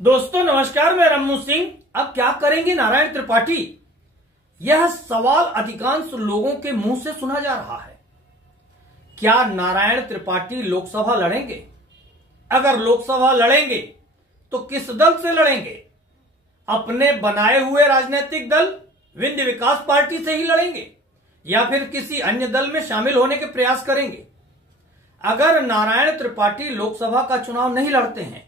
दोस्तों नमस्कार, मैं रम्मू सिंह। अब क्या करेंगे नारायण त्रिपाठी? यह सवाल अधिकांश लोगों के मुंह से सुना जा रहा है। क्या नारायण त्रिपाठी लोकसभा लड़ेंगे? अगर लोकसभा लड़ेंगे तो किस दल से लड़ेंगे? अपने बनाए हुए राजनीतिक दल विंध्य विकास पार्टी से ही लड़ेंगे या फिर किसी अन्य दल में शामिल होने के प्रयास करेंगे? अगर नारायण त्रिपाठी लोकसभा का चुनाव नहीं लड़ते हैं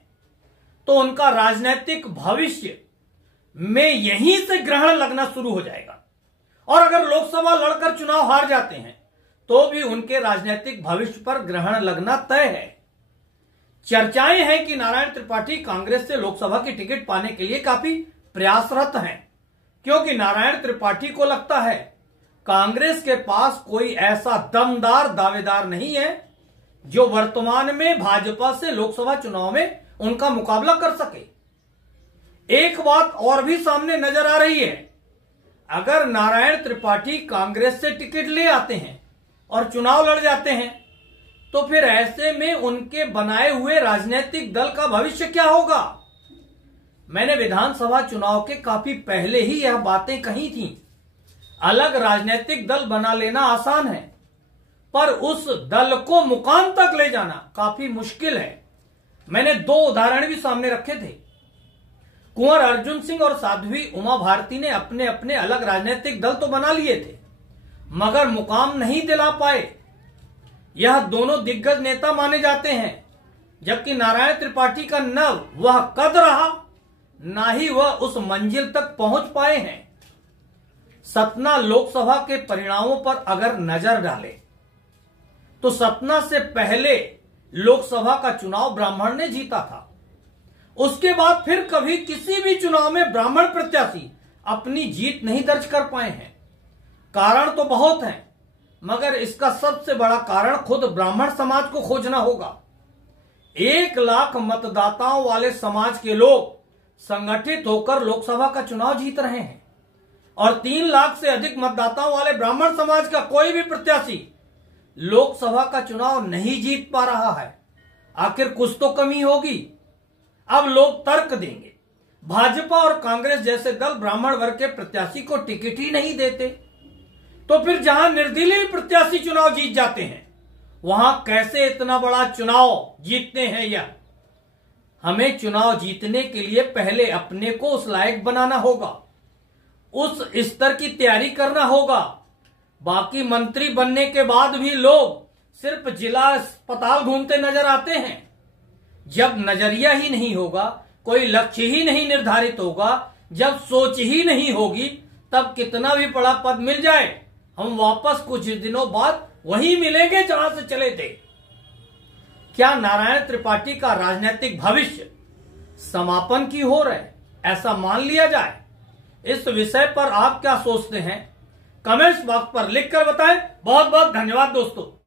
तो उनका राजनीतिक भविष्य में यहीं से ग्रहण लगना शुरू हो जाएगा, और अगर लोकसभा लड़कर चुनाव हार जाते हैं तो भी उनके राजनीतिक भविष्य पर ग्रहण लगना तय है। चर्चाएं हैं कि नारायण त्रिपाठी कांग्रेस से लोकसभा की टिकट पाने के लिए काफी प्रयासरत हैं, क्योंकि नारायण त्रिपाठी को लगता है कांग्रेस के पास कोई ऐसा दमदार दावेदार नहीं है जो वर्तमान में भाजपा से लोकसभा चुनाव में उनका मुकाबला कर सके। एक बात और भी सामने नजर आ रही है। अगर नारायण त्रिपाठी कांग्रेस से टिकट ले आते हैं और चुनाव लड़ जाते हैं तो फिर ऐसे में उनके बनाए हुए राजनीतिक दल का भविष्य क्या होगा? मैंने विधानसभा चुनाव के काफी पहले ही यह बातें कही थी। अलग राजनीतिक दल बना लेना आसान है, पर उस दल को मुकाम तक ले जाना काफी मुश्किल है। मैंने दो उदाहरण भी सामने रखे थे। कुंवर अर्जुन सिंह और साध्वी उमा भारती ने अपने अपने अलग राजनीतिक दल तो बना लिए थे, मगर मुकाम नहीं दिला पाए। यह दोनों दिग्गज नेता माने जाते हैं, जबकि नारायण त्रिपाठी का न वह कद रहा, ना ही वह उस मंजिल तक पहुंच पाए हैं। सतना लोकसभा के परिणामों पर अगर नजर डालें तो सतना से पहले लोकसभा का चुनाव ब्राह्मण ने जीता था। उसके बाद फिर कभी किसी भी चुनाव में ब्राह्मण प्रत्याशी अपनी जीत नहीं दर्ज कर पाए हैं। कारण तो बहुत हैं, मगर इसका सबसे बड़ा कारण खुद ब्राह्मण समाज को खोजना होगा। 1 लाख मतदाताओं वाले समाज के लोग संगठित होकर लोकसभा का चुनाव जीत रहे हैं, और 3 लाख से अधिक मतदाताओं वाले ब्राह्मण समाज का कोई भी प्रत्याशी लोकसभा का चुनाव नहीं जीत पा रहा है। आखिर कुछ तो कमी होगी। अब लोग तर्क देंगे, भाजपा और कांग्रेस जैसे दल ब्राह्मण वर्ग के प्रत्याशी को टिकट ही नहीं देते, तो फिर जहां निर्दलीय प्रत्याशी चुनाव जीत जाते हैं वहां कैसे इतना बड़ा चुनाव जीतते हैं? यह हमें चुनाव जीतने के लिए पहले अपने को उस लायक बनाना होगा, उस स्तर की तैयारी करना होगा। बाकी मंत्री बनने के बाद भी लोग सिर्फ जिला अस्पताल घूमते नजर आते हैं। जब नजरिया ही नहीं होगा, कोई लक्ष्य ही नहीं निर्धारित होगा, जब सोच ही नहीं होगी, तब कितना भी बड़ा पद मिल जाए हम वापस कुछ दिनों बाद वही मिलेंगे जहां से चले थे। क्या नारायण त्रिपाठी का राजनीतिक भविष्य समापन की ओर है, ऐसा मान लिया जाए? इस विषय पर आप क्या सोचते हैं? कमेंट्स बॉक्स पर लिखकर बताएं। बहुत बहुत धन्यवाद दोस्तों।